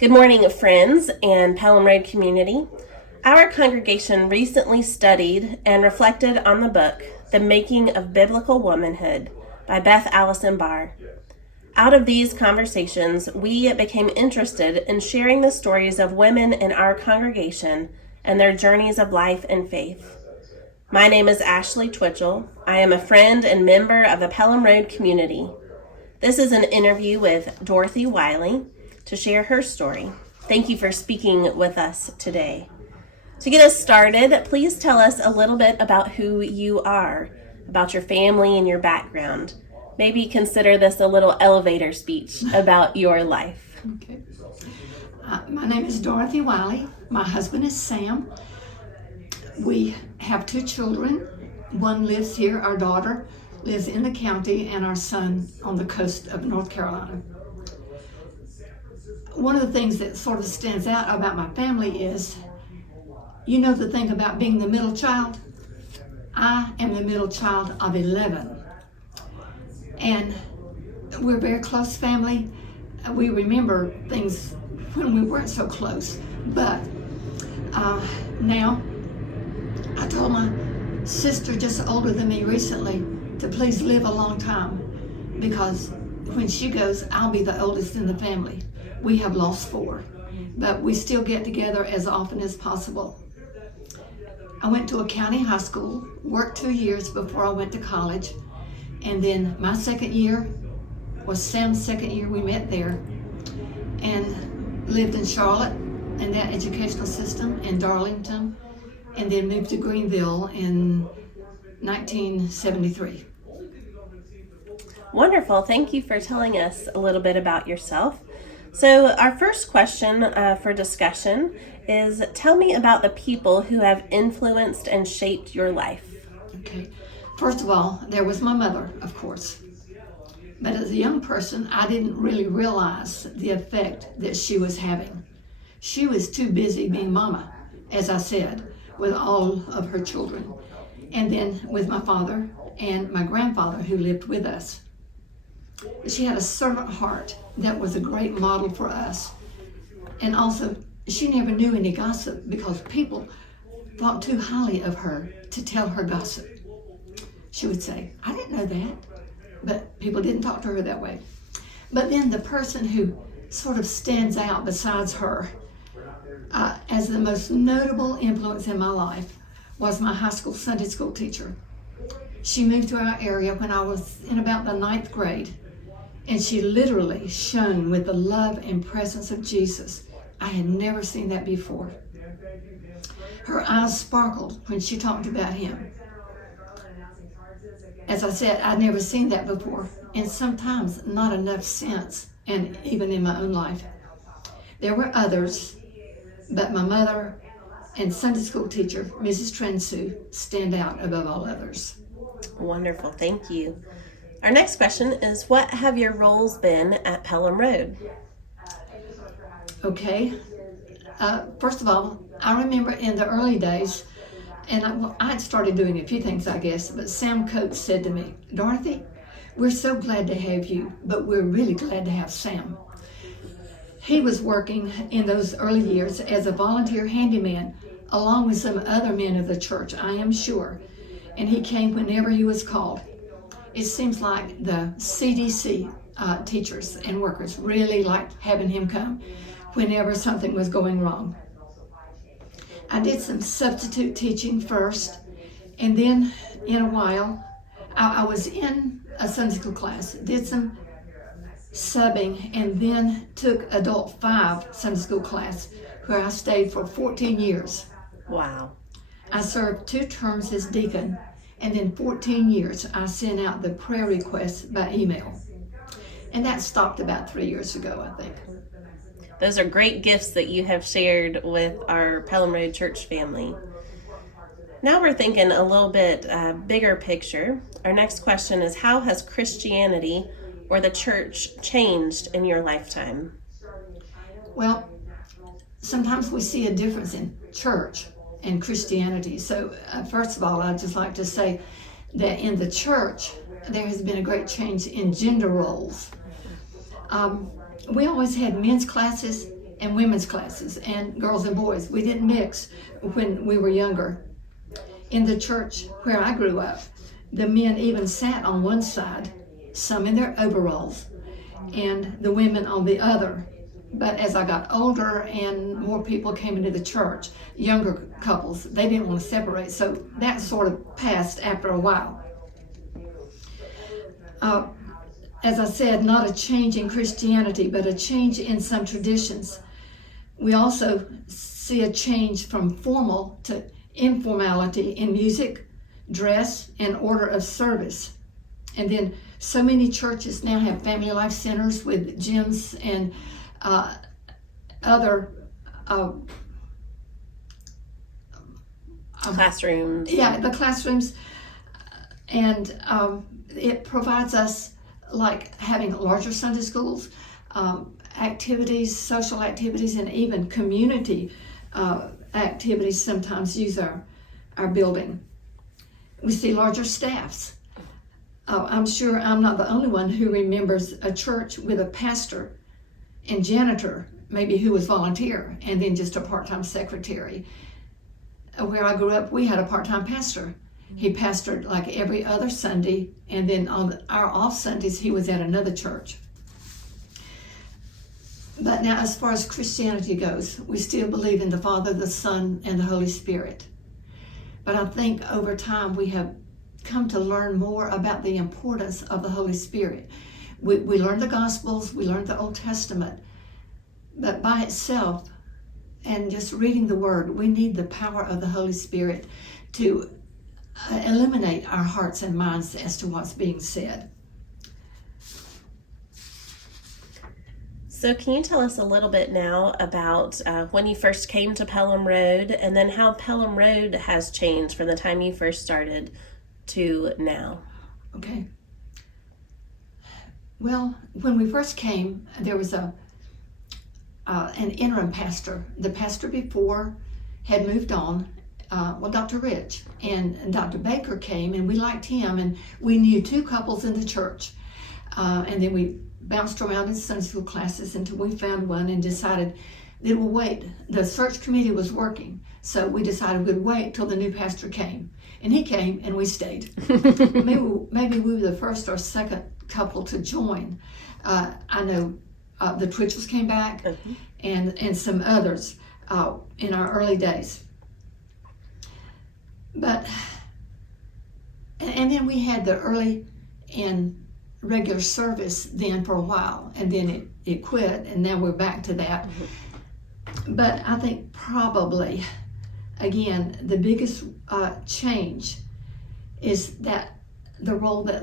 Good morning, friends and Pelham Road community. Our congregation recently studied and reflected on the book, The Making of Biblical Womanhood by Beth Allison Barr. Out of these conversations, we became interested in sharing the stories of women in our congregation and their journeys of life and faith. My name is Ashley Twitchell. I am a friend and member of the Pelham Road community. This is an interview with Dorothy Wiley to share her story. Thank you for speaking with us today. To get us started, please tell us a little bit about who you are, about your family and your background. Maybe consider this a little elevator speech about your life. Okay. My name is Dorothy Wiley. My husband is Sam. We have 2 children. One lives here. Our daughter lives in the county, and our son on the coast of North Carolina. One of the things that sort of stands out about my family is, you know the thing about being the middle child? I am the middle child of 11. And we're a very close family. We remember things when we weren't so close. But now, I told my sister, just older than me recently, to please live a long time, because when she goes, I'll be the oldest in the family. We have lost 4, but we still get together as often as possible. I went to a county high school, worked 2 years before I went to college, and then my second year was Sam's second year. We met there and lived in Charlotte in that educational system, in Darlington, and then moved to Greenville in 1973. Wonderful. Thank you for telling us a little bit about yourself. So our first question for discussion is, tell me about the people who have influenced and shaped your life. Okay. First of all, there was my mother, of course. But as a young person, I didn't really realize the effect that she was having. She was too busy being mama, as I said, with all of her children. And then with my father and my grandfather who lived with us. She had a servant heart that was a great model for us. And also, she never knew any gossip because people thought too highly of her to tell her gossip. She would say, I didn't know that, but people didn't talk to her that way. But then the person who sort of stands out besides her as the most notable influence in my life was my high school Sunday school teacher. She moved to our area when I was in about the 9th grade. And she literally shone with the love and presence of Jesus. I had never seen that before. Her eyes sparkled when she talked about him. As I said, I'd never seen that before, and sometimes not enough sense, and even in my own life. There were others, but my mother and Sunday school teacher, Mrs. Trensu, stand out above all others. Wonderful. Thank you. Our next question is, what have your roles been at Pelham Road? Okay. First of all, I remember in the early days, and I had started doing a few things, I guess, but Sam Coates said to me, Dorothy, we're so glad to have you, but we're really glad to have Sam. He was working in those early years as a volunteer handyman, along with some other men of the church, I am sure, and he came whenever he was called. It seems like the CDC teachers and workers really liked having him come whenever something was going wrong. I did some substitute teaching first, and then in a while, I was in a Sunday school class, did some subbing, and then took Adult 5 Sunday school class, where I stayed for 14 years. Wow. I served 2 terms as deacon, and then 14 years I sent out the prayer requests by email. And that stopped about 3 years ago, I think. Those are great gifts that you have shared with our Pelham Road Church family. Now we're thinking a little bit bigger picture. Our next question is, how has Christianity or the church changed in your lifetime? Well, sometimes we see a difference in church and Christianity. So first of all, I'd just like to say that in the church, there has been a great change in gender roles. We always had men's classes and women's classes and girls and boys. We didn't mix when we were younger. In the church where I grew up, the men even sat on one side, some in their overalls, and the women on the other. But as I got older and more people came into the church, younger couples, they didn't want to separate, so that sort of passed after a while. As I said, not a change in Christianity, but a change in some traditions. We also see a change from formal to informality in music, dress, and order of service. And then so many churches now have family life centers with gyms and other classrooms. Yeah, the classrooms. And it provides us like having larger Sunday schools, activities, social activities, and even community activities sometimes use our building. We see larger staffs. I'm sure I'm not the only one who remembers a church with a pastor and janitor, maybe who was volunteer, and then just a part-time secretary. Where I grew up, we had a part-time pastor. He pastored like every other Sunday, and then on our off Sundays, he was at another church. But now, as far as Christianity goes, we still believe in the Father, the Son, and the Holy Spirit. But I think over time, we have come to learn more about the importance of the Holy Spirit. We learned the Gospels, we learned the Old Testament, but by itself, and just reading the Word, we need the power of the Holy Spirit to eliminate our hearts and minds as to what's being said. So can you tell us a little bit now about when you first came to Pelham Road, and then how Pelham Road has changed from the time you first started to now? Okay. Well, when we first came, there was an interim pastor. The pastor before had moved on, Dr. Rich, and Dr. Baker came, and we liked him, and we knew two couples in the church. And then we bounced around in Sunday school classes until we found one and decided that we'll wait. The search committee was working, so we decided we'd wait till the new pastor came. And he came, and we stayed. Maybe we were the first or second couple to join. I know the Twitchells came back, and some others in our early days. But, and then we had the early and regular service then for a while, and then it quit, and now we're back to that. But I think probably, again, the biggest change is that the role that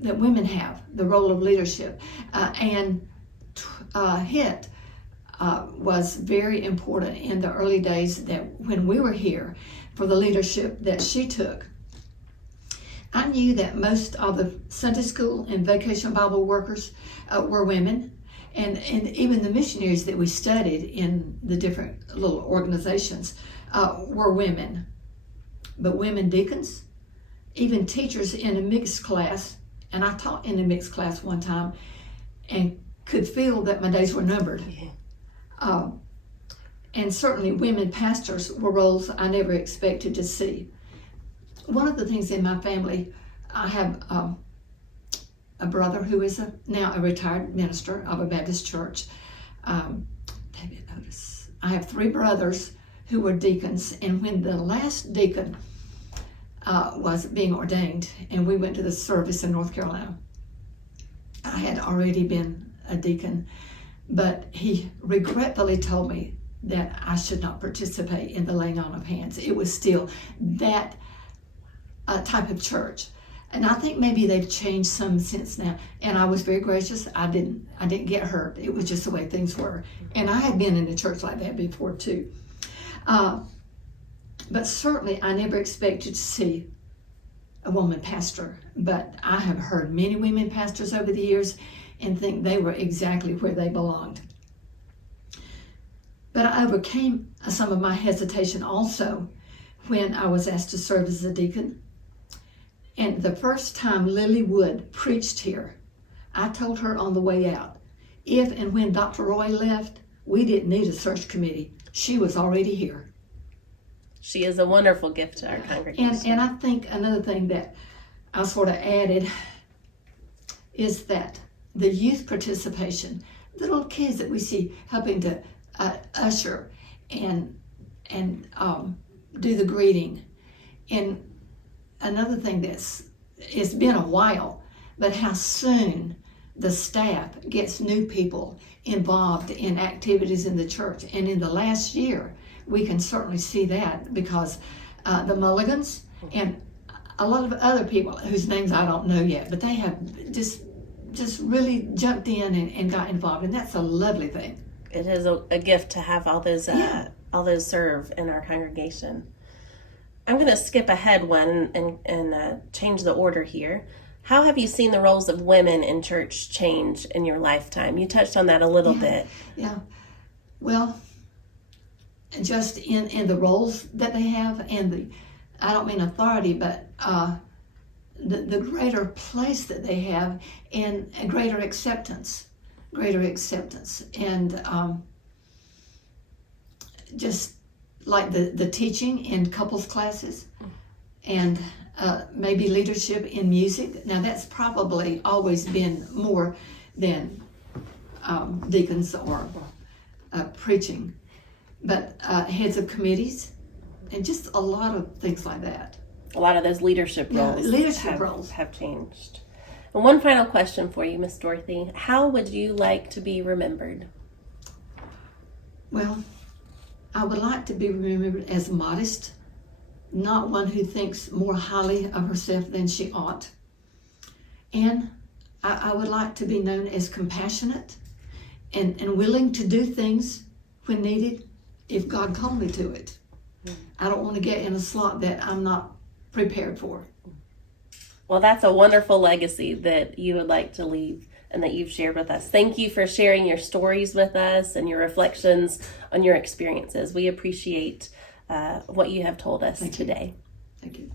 that women have, the role of leadership, and HIT was very important in the early days that when we were here, for the leadership that she took. I knew that most of the Sunday school and vacation Bible workers were women, and even the missionaries that we studied in the different little organizations were women. But women deacons, even teachers in a mixed class, and I taught in a mixed class one time and could feel that my days were numbered. Yeah. And certainly women pastors were roles I never expected to see. One of the things in my family, I have a brother who is now a retired minister of a Baptist church. David Otis. I have three brothers who were deacons, and when the last deacon was being ordained, and we went to the service in North Carolina, I had already been a deacon, but he regretfully told me that I should not participate in the laying on of hands. It was still that type of church, and I think maybe they've changed some since now. And I was very gracious. I didn't get hurt. It was just the way things were, and I had been in a church like that before too. But certainly, I never expected to see a woman pastor. But I have heard many women pastors over the years, and think they were exactly where they belonged. But I overcame some of my hesitation also when I was asked to serve as a deacon. And the first time Lily Wood preached here, I told her on the way out, if and when Dr. Roy left, We didn't need a search committee. She was already here. She is a wonderful gift to our congregation. And I think another thing that I sort of added is that the youth participation, the little kids that we see helping to usher and do the greeting. And another thing it's been a while, but how soon the staff gets new people involved in activities in the church. And in the last year, we can certainly see that because the Mulligans and a lot of other people whose names I don't know yet, but they have just really jumped in and got involved, and that's a lovely thing. It is a gift to have all those serve in our congregation. I'm going to skip ahead one and change the order here. How have you seen the roles of women in church change in your lifetime? You touched on that a little bit. Yeah. Well, just in the roles that they have and I don't mean authority, but the greater place that they have and a greater acceptance. And just like the teaching in couples classes and maybe leadership in music. Now that's probably always been more than deacons or preaching, but heads of committees and just a lot of things like that. A lot of those leadership roles, roles have changed. And one final question for you, Miss Dorothy. How would you like to be remembered? Well, I would like to be remembered as modest, not one who thinks more highly of herself than she ought. And I would like to be known as compassionate and willing to do things when needed if God called me to it. I don't want to get in a slot that I'm not prepared for. Well, that's a wonderful legacy that you would like to leave and that you've shared with us. Thank you for sharing your stories with us and your reflections on your experiences. We appreciate what you have told us today. Thank you.